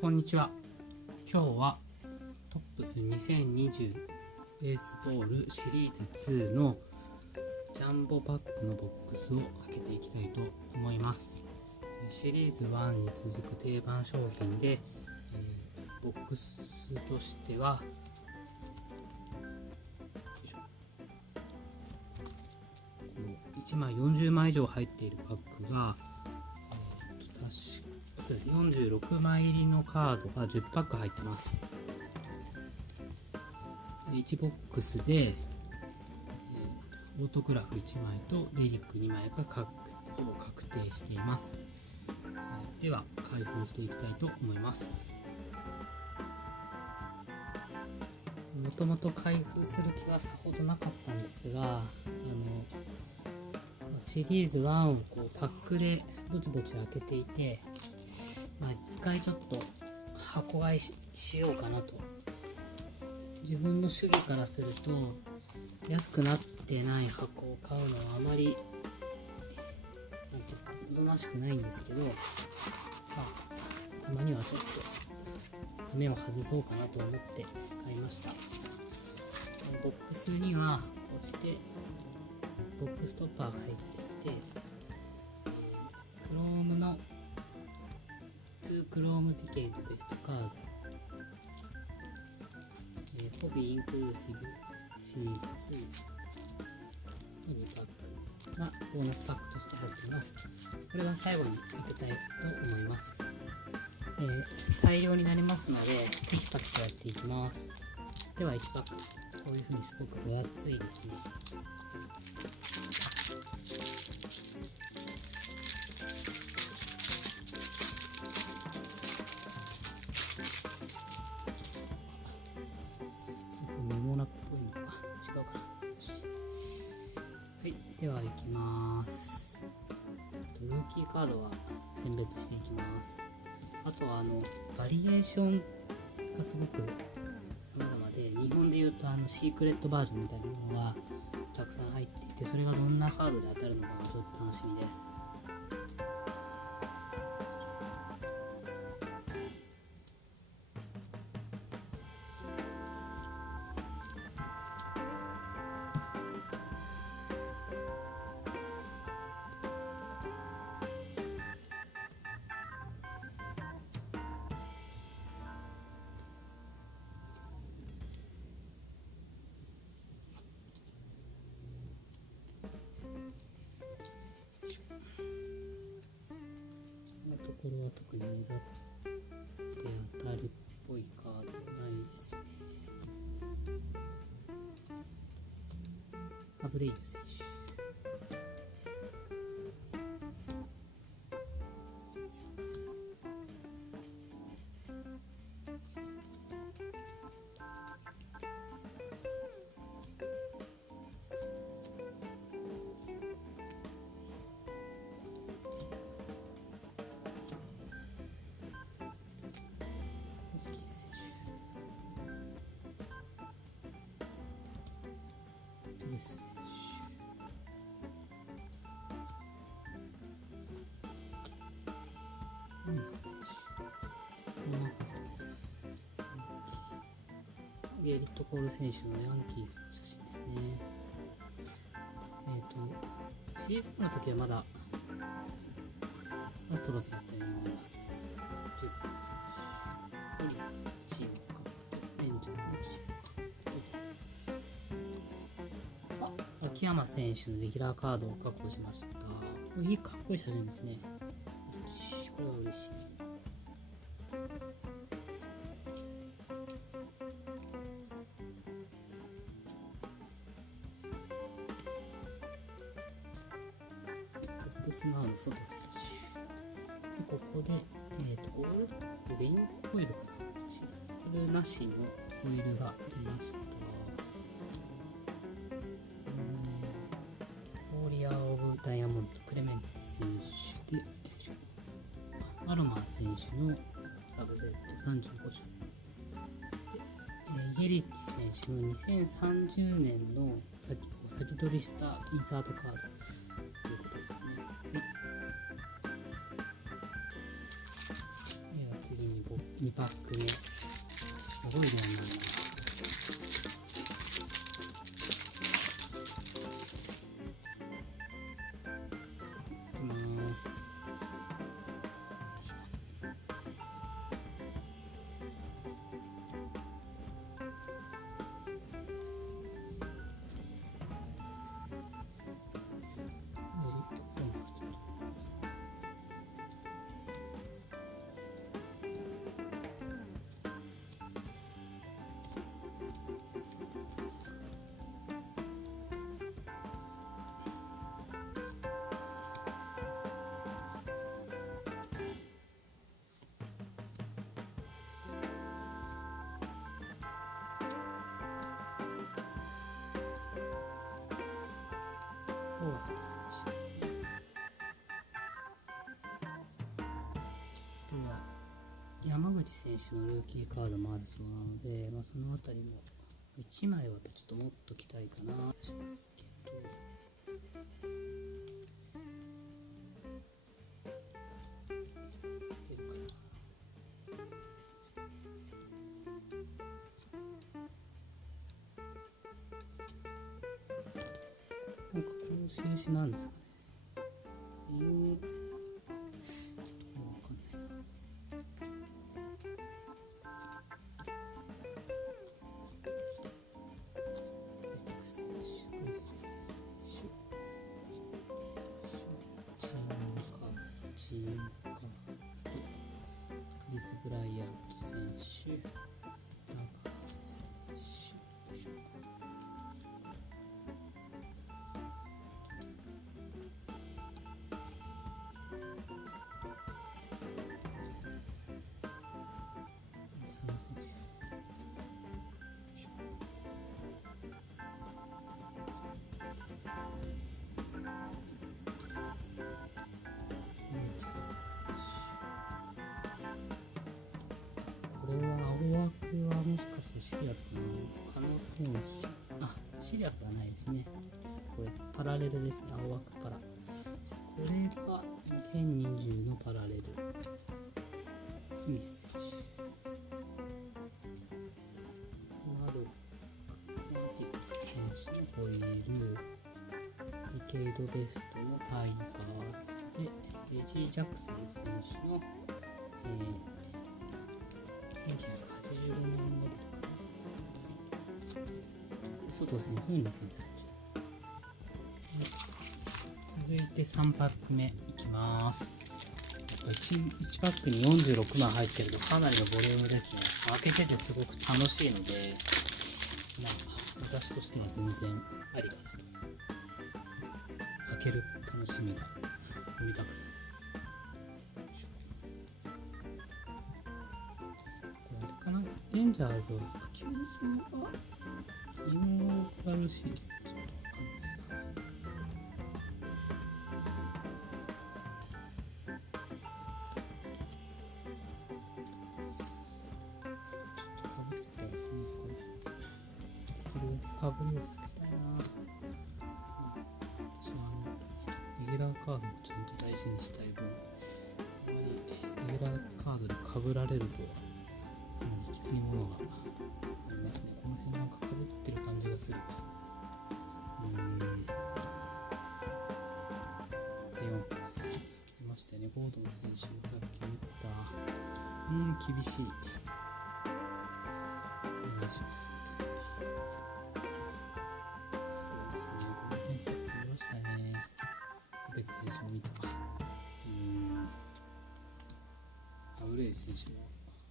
こんにちは。今日はトップス2020ベースボールシリーズ2のジャンボパックのボックスを開けていきたいと思います。シリーズ1に続く定番商品で、ボックスとしては1枚40枚以上入っているパックが、46枚入りのカードが10パック入ってます。1ボックスで、オートグラフ1枚とレリック2枚がほぼ確定しています。では開封していきたいと思います。もともと開封する気はさほどなかったんですが、シリーズ1をパックでぼちぼち開けていて、一回ちょっと箱買い しようかなと。自分の主義からすると安くなってない箱を買うのはあまり望ましくないんですけど、たまにはちょっと目を外そうかなと思って買いました。ボックスにはこうしてボックストッパーが入っていて、クロームの2クロームディケイドベストカード、ホビーインクルーシブシリーズ2の2パックがボーナスパックとして入っています。これは最後に開けたいと思います。大量になりますのでテキパキとやっていきます。では1パック、こういう風にすごく分厚いですね。メモラっぽいのか、違うかな。はい、ではいきます。ルーキーカードは選別していきます。あとはバリエーションがすごく様々で、日本でいうとシークレットバージョンみたいなものがたくさん入っていて、それがどんなカードで当たるのかがちょっと楽しみです。これは特に目立って当たるっぽいカードないですね。アブレイユ選手、スキー選手、テニス選手、ミナ選手、マーカスとなってます。ゲイリット・コール選手のヤンキースの写真ですね。シリーズ1の時はまだアストロズだったように思います。ジュビリ選手、オリオンズチームか、レンジャーズのチームか。秋山選手のレギュラーカードを確保しました。これいいかっこいい写真ですね。これは嬉しい。トップスナウのソト選手で、ここで、ゴールドレインボーホイールかな、シールなしのホイールが出ました。ウォリアー・オブ・ダイヤモンドクレメンテ選手で、アロマー選手のサブセット35色で、ゲリッチ選手の2030年の先取りしたインサートカードということですね。では次にボッ2パック目。すごい量になるな。いきます。山口選手のルーキーカードもあるそうなので、そのあたりも1枚はちょっと持っときたいかなしますけど、出るかな。なんかこの印なんですかね。クリス・ブライアント選手、ナバー選手、浅野選手、これは青枠はもしかしてシリアルかな。加納選手、シリアルはないですね。これパラレルですね。青枠パラ。これが2020のパラレル。スミス選手。マドティック選手のホイール。ディケイドベストのタイガースで、レジー・ジャクソン選手の、1985年モデルかな。ソト選手の2030。続いて3パック目いきます。1パックに46枚入ってるとかなりのボリュームですね。開けててすごく楽しいので、私としては全然ありかなと。開ける楽しみが盛りだくさん。レンジャーズは球場はイノーグラルシーズン、ちょっとわかんないな。ちょっとかぶってますね、これ。できるだけかぶりを避けたいな。私はレギュラーカードもちゃんと大事にしたい分、あまりレギュラーカードでかぶられるときついものがありますね。この辺なんかかぶってる感じがする。レオン選手、さっき出ましたよね。ゴードン選手もさっき言った。厳しい。お願いします。そうですね。この辺さっき言いましたね。コベック選手も見た。ウレイ選手も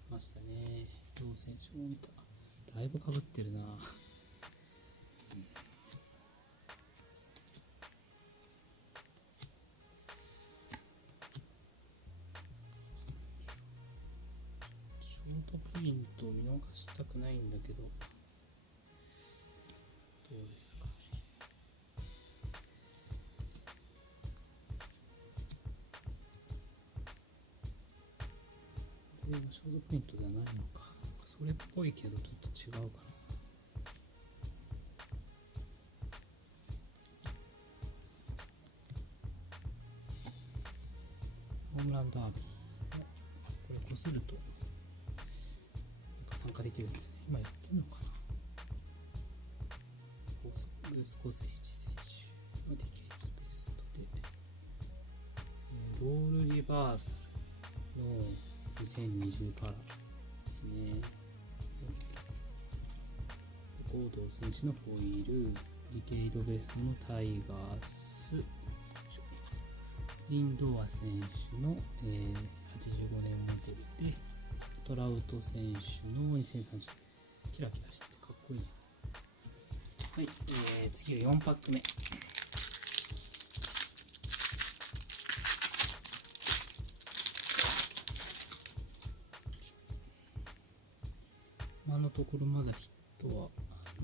いましたね。ロー選手も見た。だいぶかぶってるな。ショートポイントを見逃したくないんだけど、どうですかね。これはショートポイントではないのか。それっぽいけどちょっと違うかな。ホームランダービー。これこすると参加できるんですよね。今やってんのかな。ルース・コセイチ選手のディケイトベストで、ロールリバーサルの2020カラーですね。ゴードー選手のホイール、ディケイドベストのタイガース、リンドア選手の、85年モデルで、トラウト選手の2030、キラキラしててかっこいいね。はい、次は4パック目。今のところまだヒットは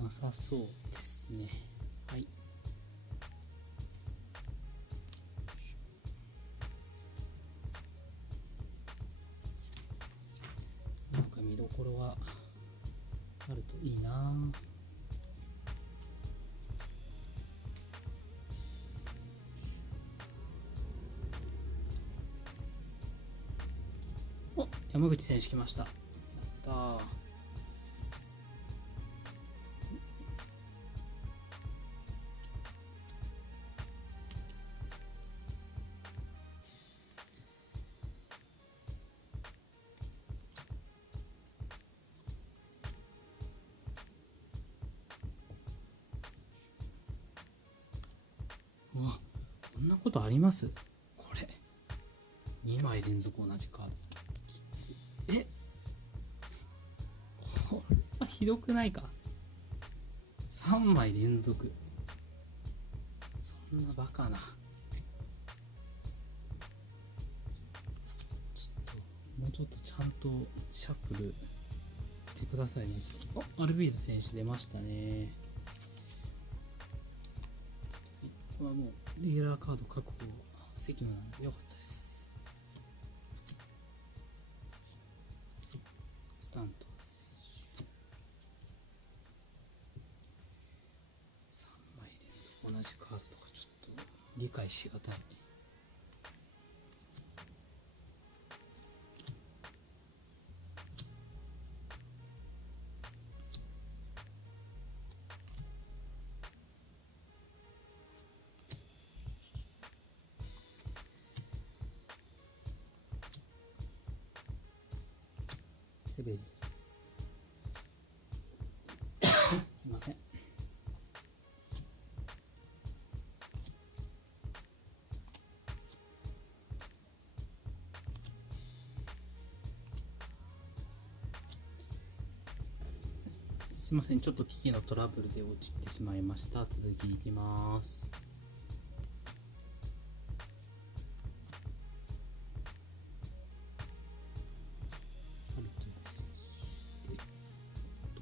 なさそうですね。はい。なんか見どころがあるといいな。お、山口選手来ました。やったー。うわ、こんなことあります？これ2枚連続同じカードきつい。これはひどくないか。3枚連続、そんなバカな。もうちょっとちゃんとシャッフルしてくださいね。ちょっとアルビーズ選手出ましたね。これはもうレギュラーカード確保責務なのでよかったです。スタント選手3枚連続同じカードとかちょっと理解しがたい。セベリーすいません。すいません、ちょっと機器のトラブルで落ちてしまいました。続きいきます。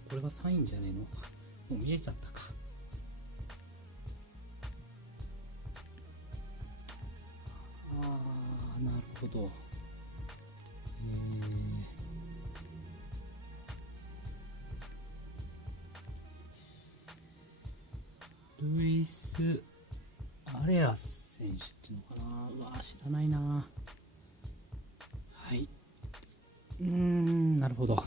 これはサインじゃねえの？もう見えちゃったか。あー、なるほど。ルイス・アレアス選手っていうのかな。うわー、知らないな。はい。なるほど。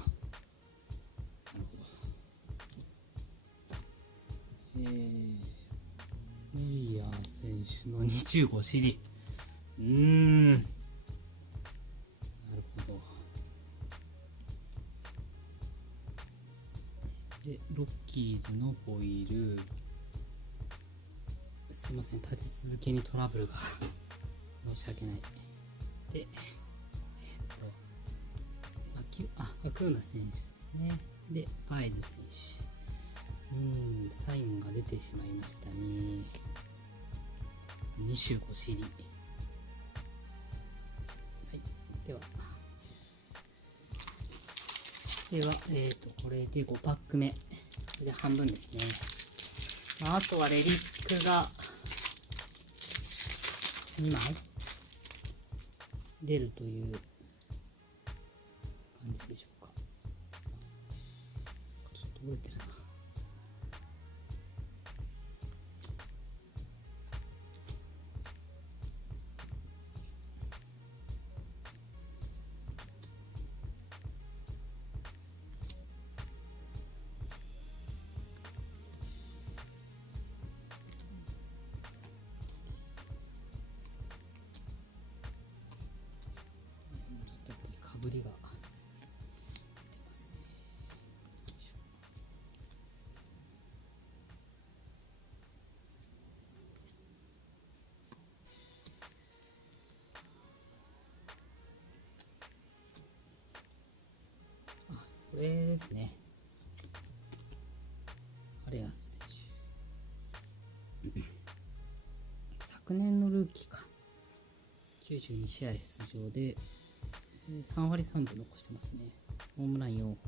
ノイヤー選手の25シリ。なるほど。で、ロッキーズのホイール。すいません、立て続けにトラブルが申し訳ない。で、アクーナ選手ですね。で、バイズ選手。サインが出てしまいましたね。25シリ。はい。では、これで5パック目。これで半分ですね。あとはレリックが2枚出るという感じでしょうか。ちょっと折れてるな。ぶりが出ますね。これですね。アレアス選手。昨年のルーキーか。92試合出場で3割3分残してますね。ホームラン4本。こ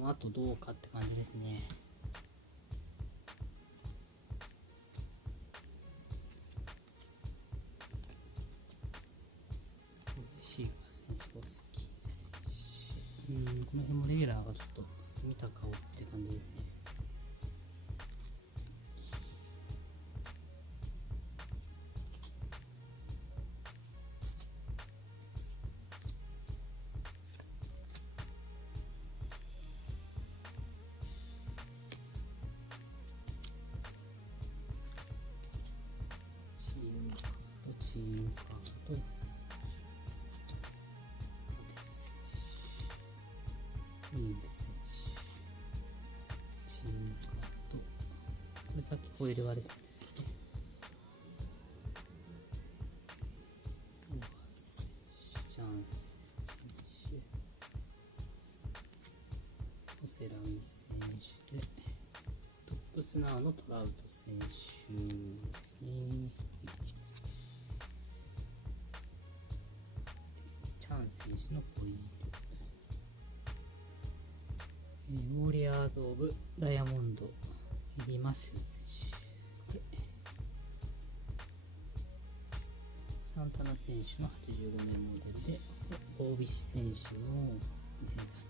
の後どうかって感じですね。シーガー選手、オスキー選手。この辺もレギュラーがちょっと見た顔って感じですね。チームカード、モデル選手、ミン選手、チームカード、これさっきホイールが出たやつですね。オーバー選手、ジャンセン選手、オセラミ選手で、トップスナーのトラウト選手ですね。チャン選手のホイール、ウォリアーズ・オブ・ダイヤモンド、エディ・マシュー選手で、サンタナ選手の85年モデルで、大菱選手の2030。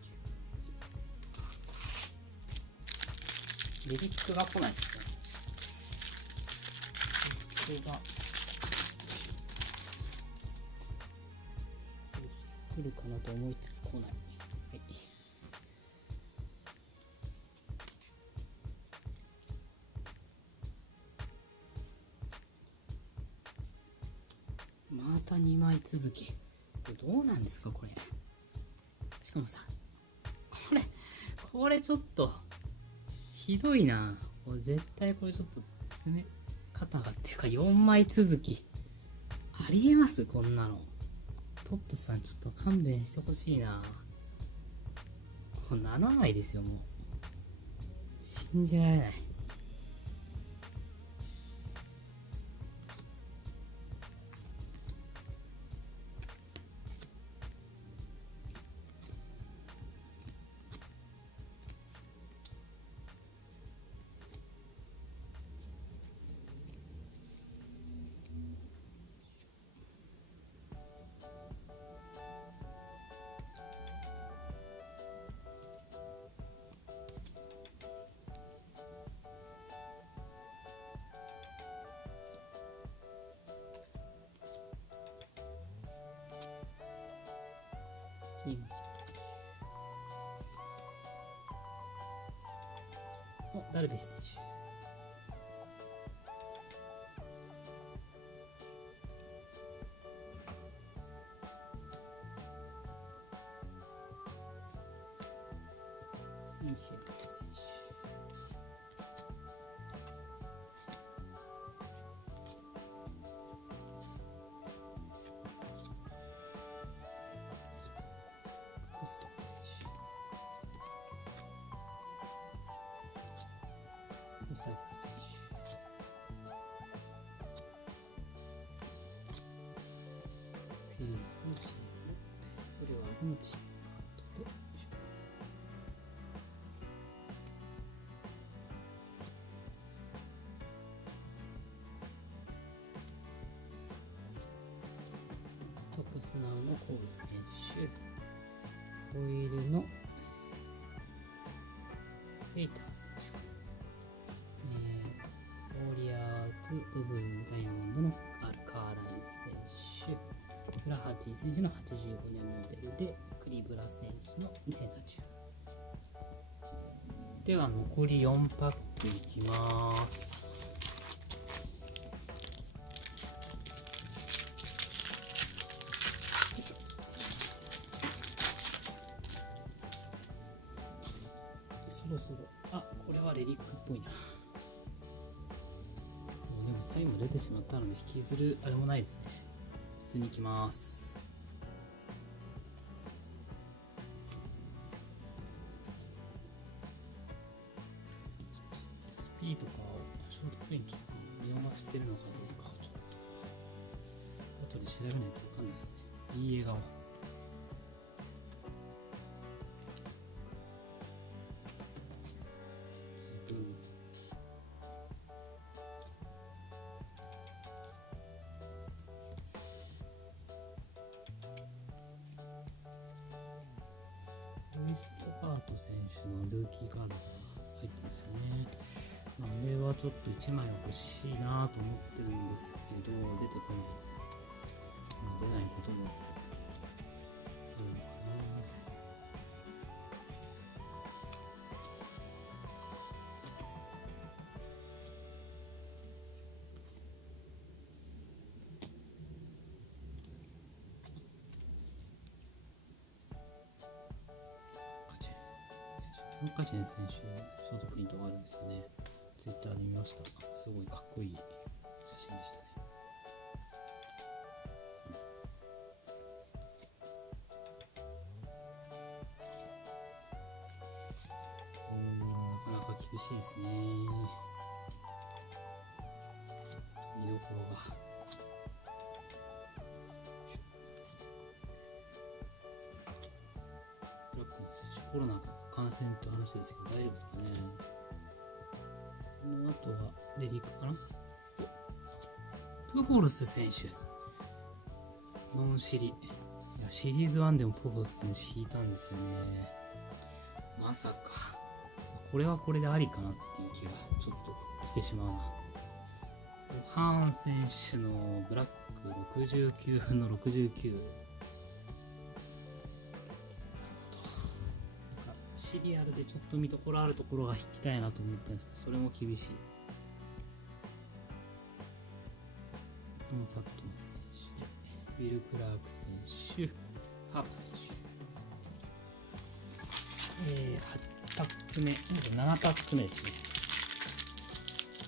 リリックが来ないですね。リリックが来るかなと思いつつ来ない。はい。また2枚続き。これどうなんですかこれ。しかもさ、これちょっとひどいな。絶対これちょっと詰め方がっていうか4枚続き。ありえますこんなの。トップさんちょっと勘弁してほしいな。これ7枚ですよもう。信じられない。次もダルビッシュ選手。西谷選手。コストン選手。ロサリア選手。フィリーズのチーム。ブリュワーズのチーム。トップスナーのコール選手、ホイールのスケーター選手、ウォリアーズ・オブ・ダイヤモンドのアルカーライン選手、フラハティ選手の85年モデルで、クリブラ選手の2030。では残り4パックいきます。レリックっぽいな。でもサインも出てしまったので引きずるあれもないですね。普通に行きます。SP とかショートポイントとか見逃してるのかどうかちょっと後で調べないと分かんないですね。いい笑顔。ルイス・ロバート選手のルーキーカードが入ってるんですよね。あれはちょっと1枚欲しいなと思ってるんですけど、出てこない。出ないこともあるのかな。カチェン選手、ショートプリントがあるんですよね。ツイッターで見ました。すごいかっこいい写真でしたね。なかなか厳しいですね。見どころが。ブラックの選手、コロナ感染って話ですけど、大丈夫ですかね。この後はレリックかな。プホルス選手、ノンシリ。いや、シリーズ1でもプホルス選手引いたんですよね。まさか。これはこれでありかなっていう気がちょっとしてしまうな。ハーン選手のブラック69分の69。シリアルでちょっと見どころあるところが引きたいなと思ったんですけど、それも厳しい。ドン・サットン選手で、ウィル・クラーク選手、ハーパー選手。8パック目、7パック目ですね。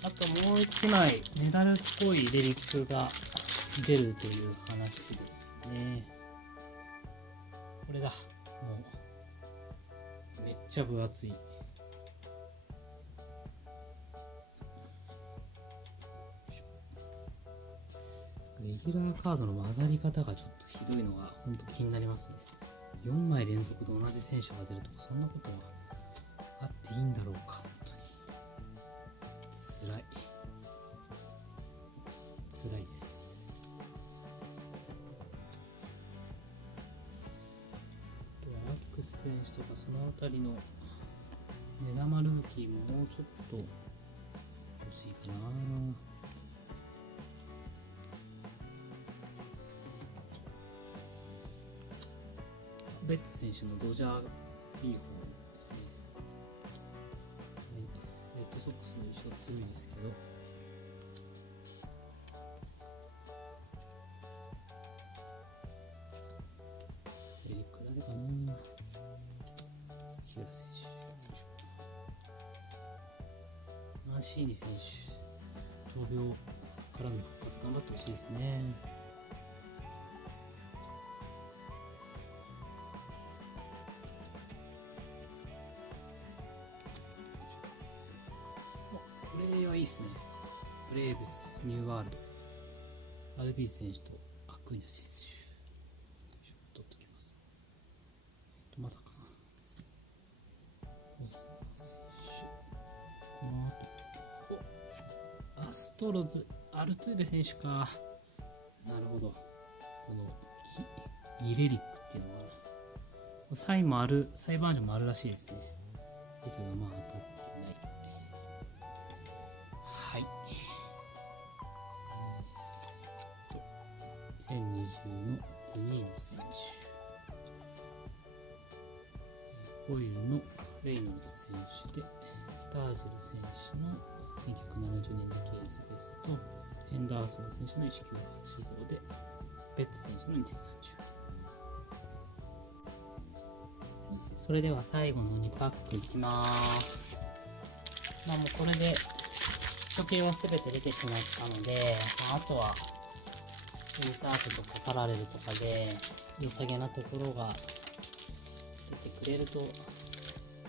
あともう1枚、メダルっぽいレリックが出るという話ですね。これだ。もうめっちゃ分厚い。レギュラーカードの混ざり方がちょっとひどいのが本当気になりますね。4枚連続で同じ選手が出るとか、そんなことはあっていいんだろうか。本当につらいです。ラックス選手とかそのあたりの目玉ルーキーももうちょっと欲しいかな。ベッツ選手のドジャーいい方ですね。はい、レッドソックスの優勝強いですけど、エリック誰かな。日浦選手、マンシーニ選手、闘病からの復活頑張ってほしいですね。これはいいですね。ブレーブス、ニューワールド、RB 選手とアクーニャ選手。取っておきます。まだかな。オスナ選手。この後、アストロズ、アルツーベ選手か。なるほど。このギレリックっていうのは、サイバージョンもあるらしいですね。ですが、まあ当たってない。はい。2020のズニーノ選手、ホイールのレイノルズ選手で、スタージェル選手の1970年代ケースベースと、ヘンダーソン選手の1985で、ベッツ選手の2030。それでは最後の2パックいきます。もうこれで初見は全て出てしまったので、あとはインサートとかパラレルとかで良さげなところが出てくれると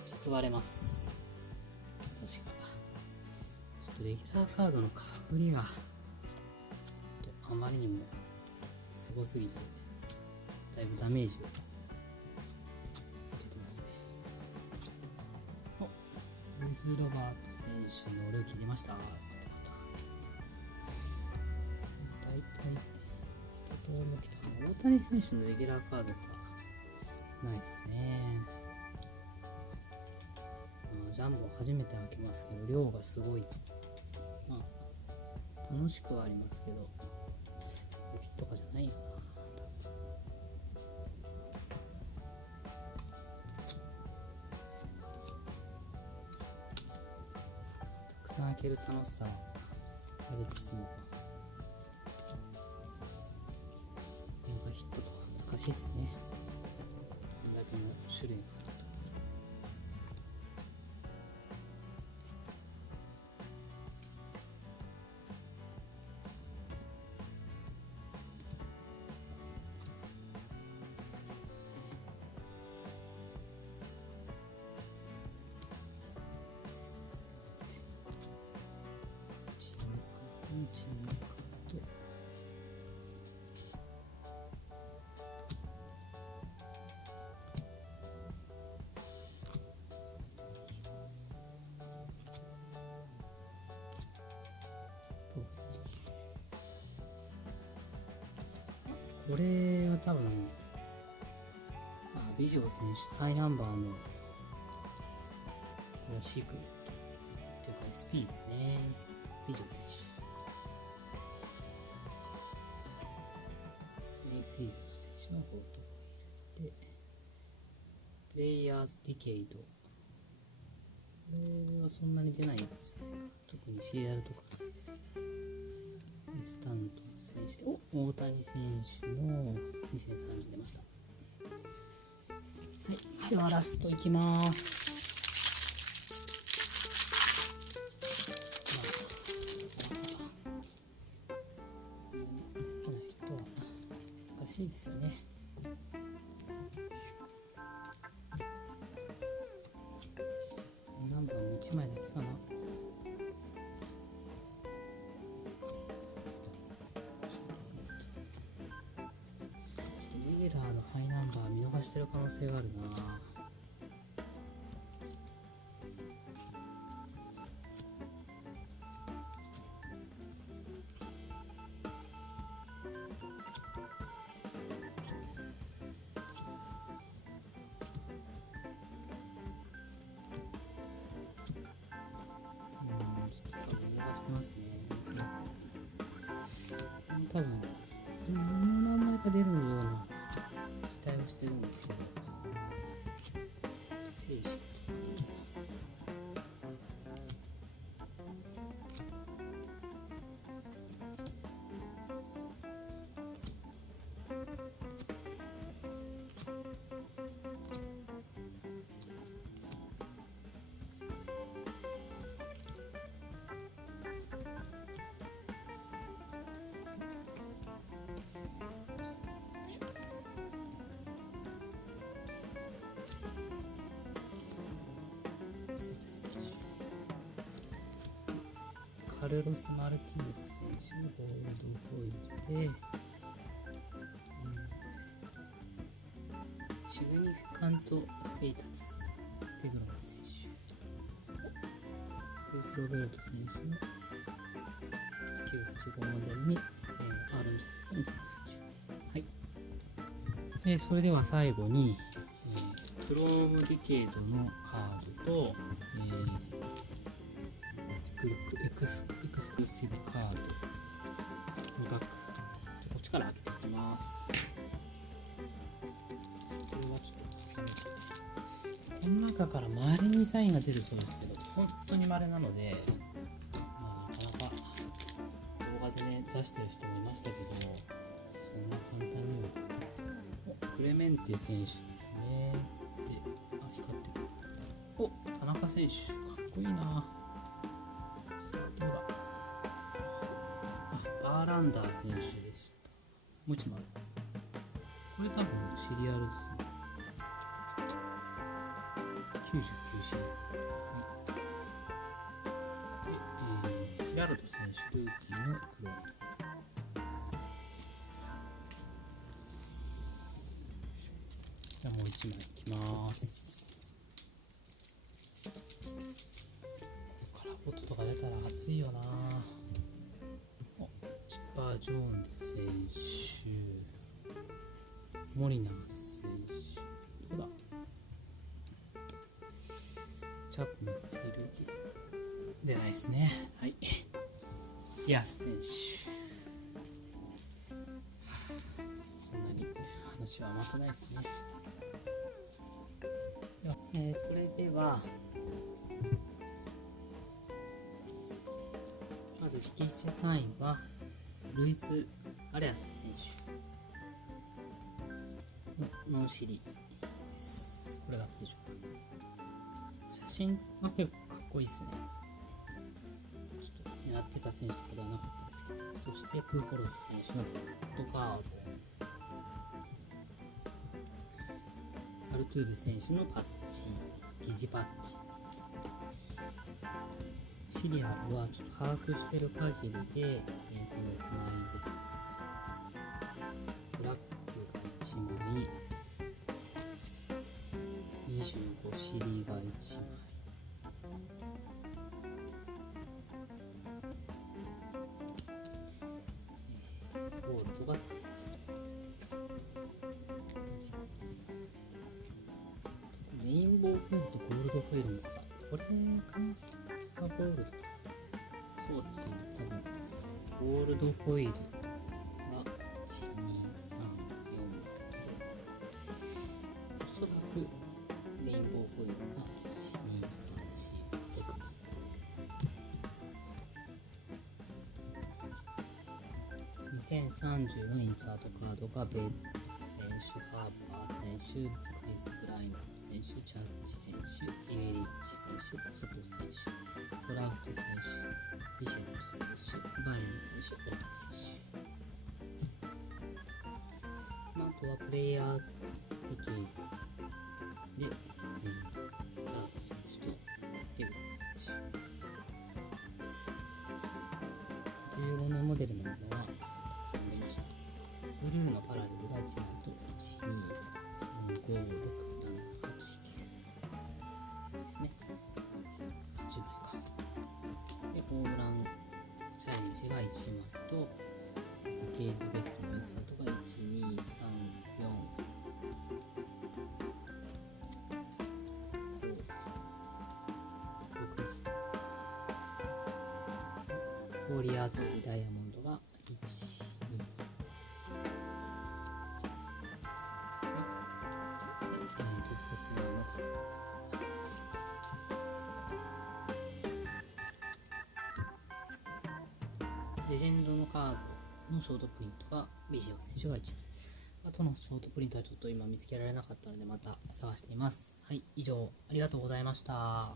救われます。私がちょっとレギュラーカードのかぶりがちょっとあまりにもすごすぎてだいぶダメージを受けてますね。ルイス・ロバート選手のルーキー出ました。大体一通りの来たかな。大谷選手のレギュラーカードがないですね。ジャンボ初めて開けますけど、量がすごい。楽しくはありますけど、リピートとかじゃないよな。たくさん開ける楽しさはありつつも、なんかヒットとか難しいですね。こんだけの種類があると。チームカード、これは多分ビジョー選手、ハイナンバーのシークレットっていうか SP ですね。ビジョー選手、メイフィールド選手のフォートを入れて、プレイヤーズディケイド、これはそんなに出ないんですよね。特に CR とかないですけど、スタントン選手で、大谷選手の2030出ました。はい、ではラストいきます。難しいですよね。ナンバーも1枚だけかな。レギュラーのハイナンバー見逃してる可能性があるな。してますね。多分この名前が出るような期待をしてるんですけど、整理してカルロス・マルティネス選手のゴールドホイールで、シグニフィカント・ステイタス、デグロム選手、ルイス・ロベルト選手の1985モデルに、アーロン・ジャスティン2030。はい。それでは最後に、クローム・ディケイドのカードと、エクスクルーシブカードのバッグ、こっちから開けていきます。これはちょっと重ねて、この中から稀にサインが出るそうですけど、本当に稀なので、なかなか動画でね出してる人もいましたけど、そんな簡単には。クレメンテ選手ですね。で、光ってる。田中選手、かっこいいな。ンダー選手でした。もう一枚。これ多分シリアルですね。99シリアル。で、ヒラルド選手、ルーキーの黒。じゃあもう一枚いきます。カラボットとか出たら熱いよな。チッパー・ジョーンズ選手、モリナー選手、どうだ、チャップマンスルギ出ないですね。はい、ディアス選手、そんなに話は甘くないですね。それではまず直筆3位はルイス・アレアス選手のノンシリです。これが通常。写真は結構かっこいいですね。ちょっと狙ってた選手とかではなかったですけど。そしてプーホルス選手のバットカード、アルトゥーベ選手のパッチ、疑似パッチ。シリアルはちょっと把握してる限りで、この不満です。トラックが1枚、25シリが1枚、ゴールドが3枚。レインボーフォイルとゴールドフォイルの差が、これかな、ゴールド、そうですね、多分ゴールドフォイルが1、2、3、4、おそらくレインボーフォイルが1、2、3、4、6、2030のインサートカードがベッツ選手、ハーパー選手、クリス・ブラインド選手、ジャッジ選手、イエリッチ選手、ソト選手、トラウト選手、ビシェット選手、バイル選手、大田選手。あとはプレイヤーズディケイで、トラウト選手とデグラム選手。85年モデルのものはたくさんありました。ブルーのパラレルが1枚と1、2、3、4、5、6、7、8、9ですね。10枚か。で、ホームランチャレンジが1枚と、ディケイズベストのインサートが1、2、3、4、5、6枚。ウォリアーズ・オブ・ダイヤモンドが1、2、トップスラーの3枚。レジェンドのカードのショートプリントがビジオ選手が1枚。あとのショートプリントはちょっと今見つけられなかったのでまた探しています。はい、以上ありがとうございました。